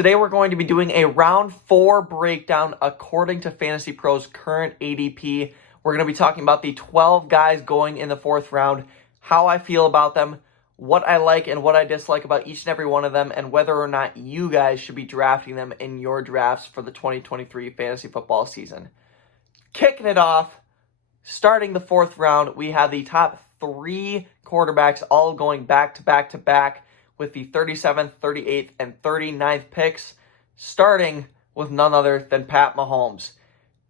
Today we're going to be doing a round 4 breakdown according to Fantasy Pros current ADP. We're going to be talking about the 12 guys going in the 4th round, how I feel about them, what I like and what I dislike about each and every one of them, and whether or not you guys should be drafting them in your drafts for the 2023 fantasy football season. Kicking it off, starting the 4th round, we have the top 3 quarterbacks all going back to back to back with the 37th, 38th, and 39th picks, starting with none other than Pat Mahomes.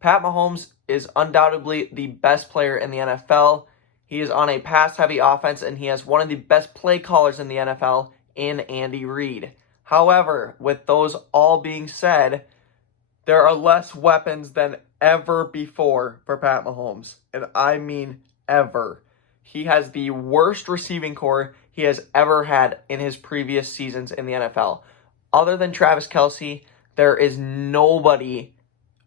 Pat Mahomes is undoubtedly the best player in the NFL. He is on a pass-heavy offense, and he has one of the best play callers in the NFL in Andy Reid. However, with those all being said, there are less weapons than ever before for Pat Mahomes, and I mean ever. He has the worst receiving core he has ever had in his previous seasons in the NFL. Other than Travis Kelce, there is nobody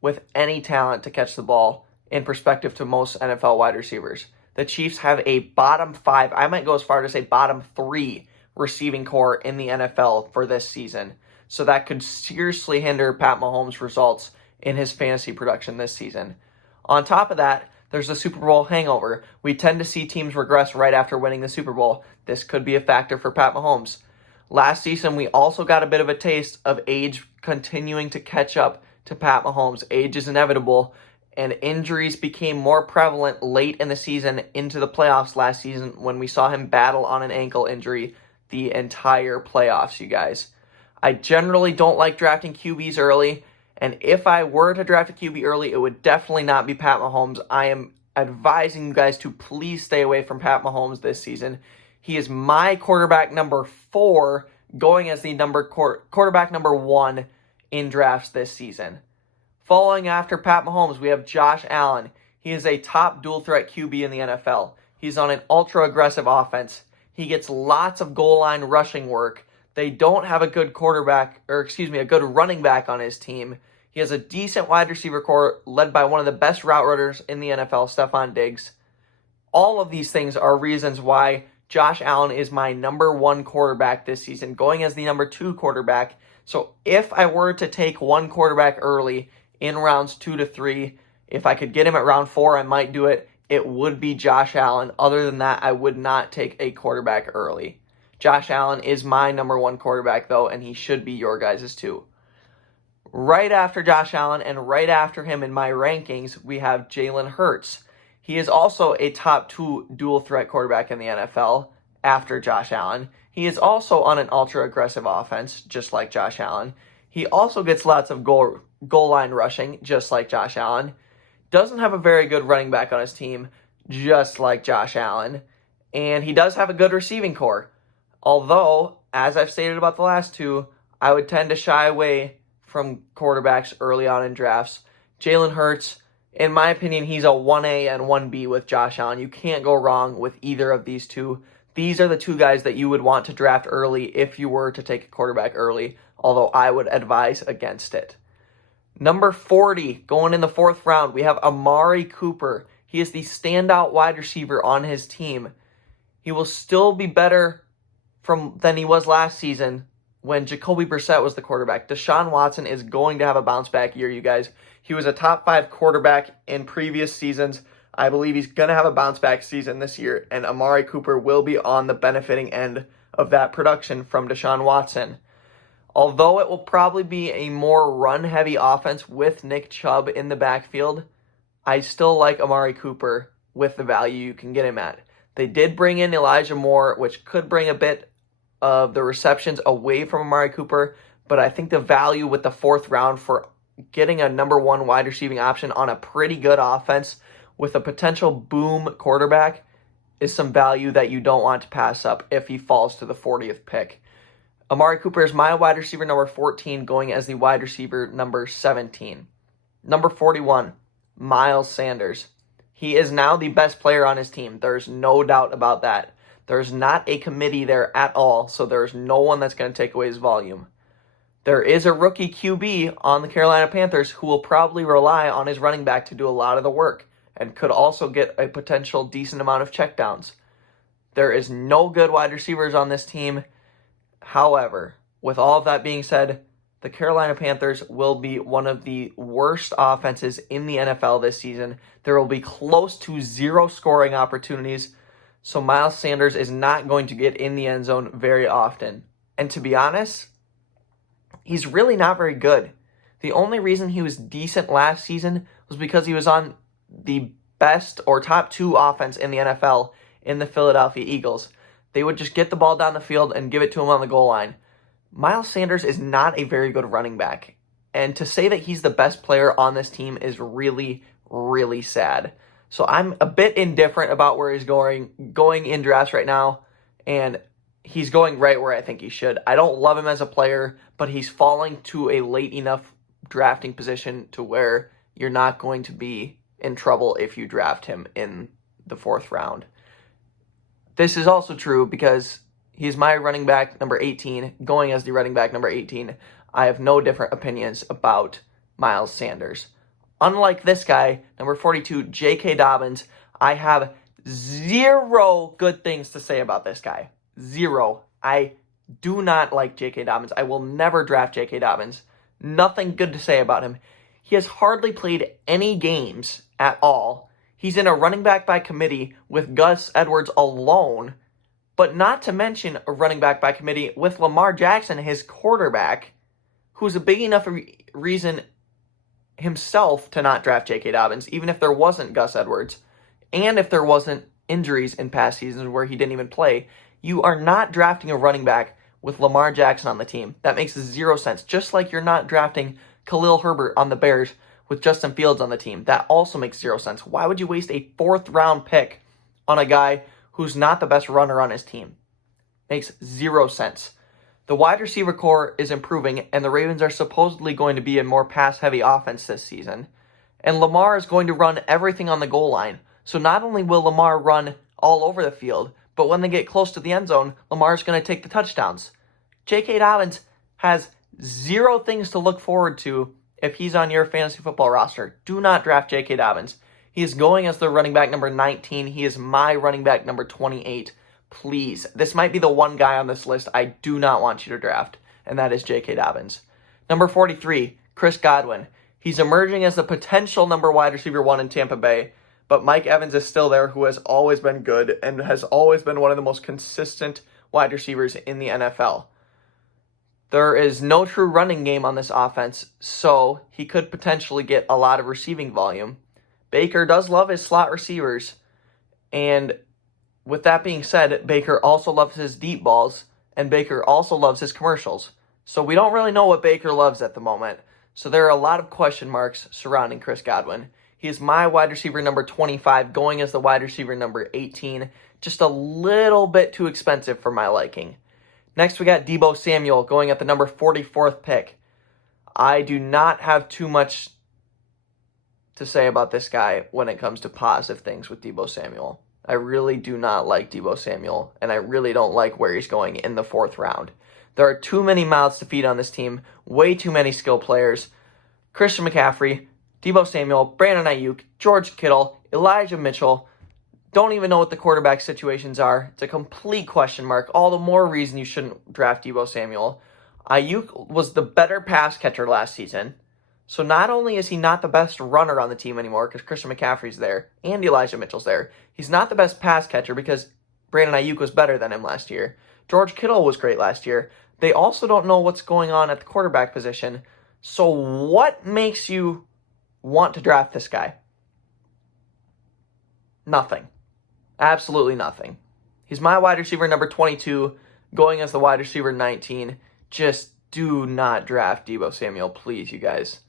with any talent to catch the ball in perspective to most NFL wide receivers. The Chiefs have a bottom 5, I might go as far to say bottom 3 receiving core in the NFL for this season. So that could seriously hinder Pat Mahomes' results in his fantasy production this season. On top of that, there's the Super Bowl hangover. We tend to see teams regress right after winning the Super Bowl. This could be a factor for Pat Mahomes. Last season, we also got a bit of a taste of age continuing to catch up to Pat Mahomes. Age is inevitable, and injuries became more prevalent late in the season into the playoffs last season when we saw him battle on an ankle injury the entire playoffs, you guys. I generally don't like drafting QBs early, and if I were to draft a QB early, it would definitely not be Pat Mahomes. I am advising you guys to please stay away from Pat Mahomes this season. He is my quarterback number 4, going as the quarterback number 1 in drafts this season. Following after Pat Mahomes, we have Josh Allen. He is a top dual threat QB in the NFL. He's on an ultra aggressive offense. He gets lots of goal line rushing work. They don't have a good a good running back on his team. He has a decent wide receiver core led by one of the best route runners in the NFL, Stefon Diggs. All of these things are reasons why Josh Allen is my number 1 quarterback this season, going as the number 2 quarterback. So if I were to take one quarterback early in rounds 2 to 3, if I could get him at round 4, I might do it. It would be Josh Allen. Other than that, I would not take a quarterback early. Josh Allen is my number 1 quarterback, though, and he should be your guys' too. Right after Josh Allen and right after him in my rankings, we have Jalen Hurts. He is also a top 2 dual threat quarterback in the NFL after Josh Allen. He is also on an ultra-aggressive offense, just like Josh Allen. He also gets lots of goal line rushing, just like Josh Allen. Doesn't have a very good running back on his team, just like Josh Allen. And he does have a good receiving core. Although, as I've stated about the last 2, I would tend to shy away from quarterbacks early on in drafts. Jalen Hurts, in my opinion, he's a 1A and 1B with Josh Allen. You can't go wrong with either of these 2. These are the 2 guys that you would want to draft early if you were to take a quarterback early, although I would advise against it. Number 40, going in the 4th round, we have Amari Cooper. He is the standout wide receiver on his team. He will still be better than he was last season when Jacoby Brissett was the quarterback. Deshaun Watson is going to have a bounce back year, you guys. He was a top 5 quarterback in previous seasons. I believe he's going to have a bounce back season this year, and Amari Cooper will be on the benefiting end of that production from Deshaun Watson. Although it will probably be a more run-heavy offense with Nick Chubb in the backfield, I still like Amari Cooper with the value you can get him at. They did bring in Elijah Moore, which could bring a bit of the receptions away from Amari Cooper, but I think the value with the 4th round for getting a number 1 wide receiving option on a pretty good offense with a potential boom quarterback is some value that you don't want to pass up if he falls to the 40th pick. Amari Cooper is my wide receiver number 14, going as the wide receiver number 17. Number 41, Miles Sanders. He is now the best player on his team. There's no doubt about that. There's not a committee there at all, so there's no one that's going to take away his volume. There is a rookie QB on the Carolina Panthers who will probably rely on his running back to do a lot of the work and could also get a potential decent amount of checkdowns. There is no good wide receivers on this team. However, with all of that being said, the Carolina Panthers will be one of the worst offenses in the NFL this season. There will be close to 0 scoring opportunities, so Miles Sanders is not going to get in the end zone very often. And to be honest, he's really not very good. The only reason he was decent last season was because he was on the best or top 2 offense in the NFL in the Philadelphia Eagles. They would just get the ball down the field and give it to him on the goal line. Miles Sanders is not a very good running back. And to say that he's the best player on this team is really, really sad. So I'm a bit indifferent about where he's going in drafts right now. And he's going right where I think he should. I don't love him as a player, but he's falling to a late enough drafting position to where you're not going to be in trouble if you draft him in the 4th round. This is also true because he's my running back number 18, going as the running back number 18. I have no different opinions about Miles Sanders. Unlike this guy, number 42, J.K. Dobbins, I have 0 good things to say about this guy. 0. I do not like J.K. Dobbins. I will never draft J.K. Dobbins. Nothing good to say about him. He has hardly played any games at all. He's in a running back by committee with Gus Edwards alone, but not to mention a running back by committee with Lamar Jackson, his quarterback, who's a big enough reason himself to not draft J.K. Dobbins, even if there wasn't Gus Edwards, and if there wasn't injuries in past seasons where he didn't even play. You are not drafting a running back with Lamar Jackson on the team. That makes 0 sense. Just like you're not drafting Khalil Herbert on the Bears with Justin Fields on the team. That also makes 0 sense. Why would you waste a 4th round pick on a guy who's not the best runner on his team? Makes 0 sense. The wide receiver core is improving, and the Ravens are supposedly going to be a more pass-heavy offense this season. And Lamar is going to run everything on the goal line. So not only will Lamar run all over the field, but when they get close to the end zone, Lamar's going to take the touchdowns. J.K. Dobbins has 0 things to look forward to if he's on your fantasy football roster. Do not draft J.K. Dobbins. He is going as the running back number 19. He is my running back number 28. Please, this might be the one guy on this list I do not want you to draft, and that is J.K. Dobbins. Number 43, Chris Godwin. He's emerging as the potential number wide receiver 1 in Tampa Bay, but Mike Evans is still there, who has always been good and has always been one of the most consistent wide receivers in the NFL. There is no true running game on this offense, so he could potentially get a lot of receiving volume. Baker does love his slot receivers, and with that being said, Baker also loves his deep balls, and Baker also loves his commercials. So we don't really know what Baker loves at the moment. So there are a lot of question marks surrounding Chris Godwin. He is my wide receiver number 25, going as the wide receiver number 18. Just a little bit too expensive for my liking. Next, we got Deebo Samuel going at the number 44th pick. I do not have too much to say about this guy when it comes to positive things with Deebo Samuel. I really do not like Deebo Samuel, and I really don't like where he's going in the 4th round. There are too many mouths to feed on this team, way too many skill players. Christian McCaffrey, Deebo Samuel, Brandon Ayuk, George Kittle, Elijah Mitchell. Don't even know what the quarterback situations are. It's a complete question mark. All the more reason you shouldn't draft Deebo Samuel. Ayuk was the better pass catcher last season. So not only is he not the best runner on the team anymore because Christian McCaffrey's there and Elijah Mitchell's there, he's not the best pass catcher because Brandon Ayuk was better than him last year. George Kittle was great last year. They also don't know what's going on at the quarterback position. So what makes you want to draft this guy? Nothing. Absolutely nothing. He's my wide receiver number 22, going as the wide receiver 19. Just do not draft Deebo Samuel, please, you guys.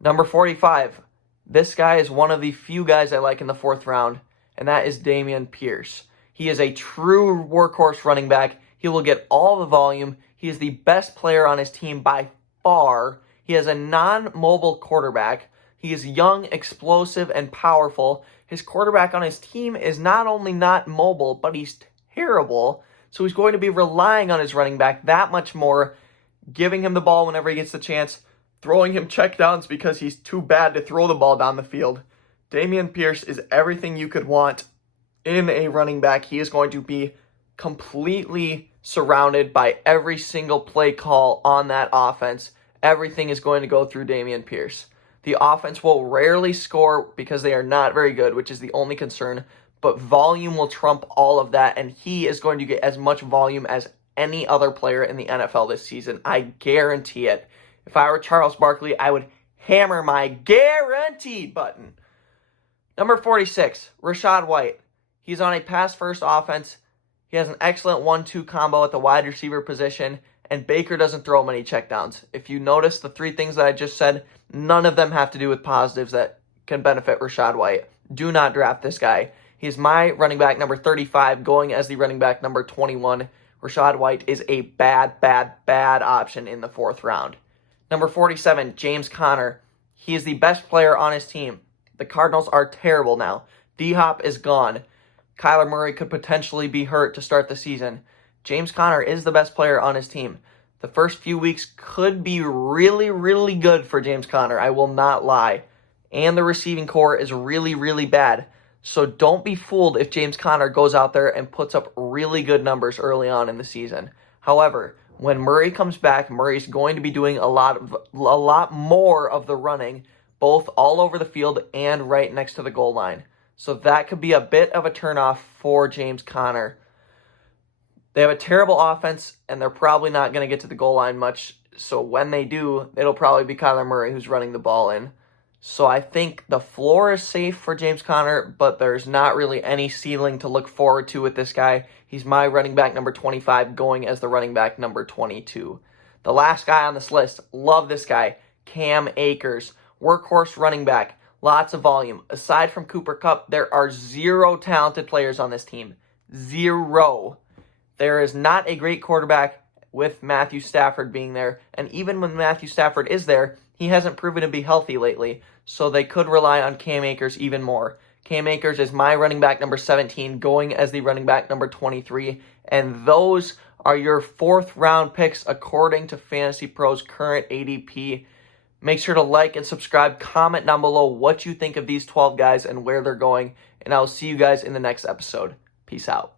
Number 45. This guy is one of the few guys I like in the 4th round, and that is Dameon Pierce. He is a true workhorse running back. He will get all the volume. He is the best player on his team by far. He has a non-mobile quarterback. He is young, explosive, and powerful. His quarterback on his team is not only not mobile, but he's terrible. So he's going to be relying on his running back that much more, giving him the ball whenever he gets the chance, throwing him checkdowns because he's too bad to throw the ball down the field. Dameon Pierce is everything you could want in a running back. He is going to be completely surrounded by every single play call on that offense, everything is going to go through Dameon Pierce. The offense will rarely score because they are not very good, which is the only concern, but volume will trump all of that, and he is going to get as much volume as any other player in the NFL this season. I guarantee it. If I were Charles Barkley, I would hammer my guaranteed button. Number 46, Rachaad White. He's on a pass-first offense. He has an excellent 1-2 combo at the wide receiver position, and Baker doesn't throw many checkdowns. If you notice the three things that I just said, none of them have to do with positives that can benefit Rachaad White. Do not draft this guy. He's my running back number 35, going as the running back number 21. Rachaad White is a bad option in the 4th round. Number 47, James Conner. He is the best player on his team. The Cardinals are terrible now. D-Hop is gone. Kyler Murray could potentially be hurt to start the season. James Conner is the best player on his team. The first few weeks could be really good for James Conner. I will not lie. And the receiving core is really bad. So don't be fooled if James Conner goes out there and puts up really good numbers early on in the season. However, when Murray comes back, Murray's going to be doing a lot more of the running, both all over the field and right next to the goal line. So that could be a bit of a turnoff for James Conner. They have a terrible offense, and they're probably not going to get to the goal line much. So when they do, it'll probably be Kyler Murray who's running the ball in. So I think the floor is safe for James Conner, but there's not really any ceiling to look forward to with this guy. He's my running back number 25, going as the running back number 22. The last guy on this list, love this guy, Cam Akers. Workhorse running back, lots of volume. Aside from Cooper Kupp, there are 0 talented players on this team. 0. There is not a great quarterback with Matthew Stafford being there, and even when Matthew Stafford is there, he hasn't proven to be healthy lately, so they could rely on Cam Akers even more. Cam Akers is my running back number 17, going as the running back number 23, and those are your 4th round picks according to Fantasy Pros' current ADP. Make sure to like and subscribe, comment down below what you think of these 12 guys and where they're going, and I will see you guys in the next episode. Peace out.